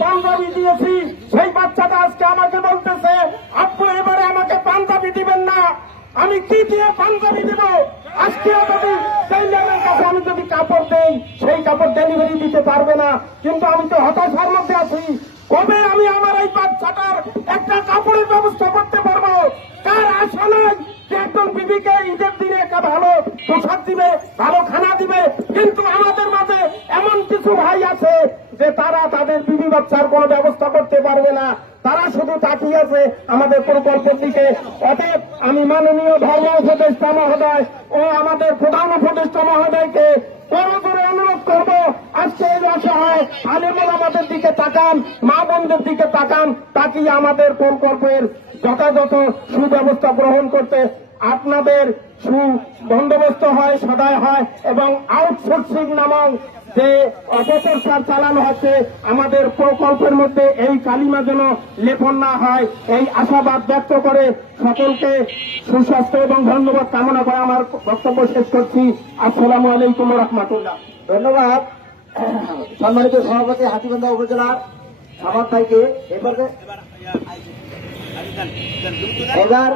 পাঞ্জাবি দিয়েছি, সেই বাচ্চাটা আজকে আমাকে বলতেছে আপু এবারে আমাকে পাঞ্জাবি দিবেন না। আমি কি দিয়ে পাঞ্জাবি দিব? আজকে যদি টেইলারের আমি যদি কাপড় দেই, সেই কাপড় ডেলিভারি দিতে পারবে না। কিন্তু আমি তো হতাশার মধ্যে আছি। কবে আমি আমার এই বাচ্চাটার একটা কাপড়ের ব্যবস্থা করতে পারব? কার আশা নাই যে একজন বিবিকে ঈদের দিনে একটা ভালো পোশাক দিবে, ভালো খানা দিবে? কিন্তু আমাদের মাঝে এমন কিছু ভাই আছে যে তারা তাদের বিবি বাচ্চার কোনো ব্যবস্থা করতে পারবে না, তারা শুধু তাকিয়ে আছে আমাদের প্রকল্পের দিকে। অতএব আমি মাননীয় ধর্ম উপদেষ্টা মহোদয় ও আমাদের প্রধান উপদেষ্টা মহোদয়কে করে অনুরোধ করব, আজকে এই অসহায় আলেমুল আমাদের দিকে তাকান, মা বোনদের দিকে তাকান, তাকিয়ে আমাদের প্রকল্পের যথাযথ সুব্যবস্থা গ্রহণ করতে আপনাদের সু বন্দোবস্ত হয়, সদায় হয় এবং আউটসোর্সিং নামক যে অপপ্রচার চালানো হচ্ছে, আমাদের প্রকল্পের মধ্যে এই কালিমা যেন লেপন না হয়। এই আশাবাদ ব্যক্ত করে সকলকে সুস্বাস্থ্য এবং ধন্যবাদ কামনা করে আমার বক্তব্য শেষ করছি। আসসালামু আলাইকুম রহমতুল্লাহ। ধন্যবাদ। সম্মানিত সভাপতি, হাতিবান্ধা উপজেলার সামাদ ভাইকে এবার এবার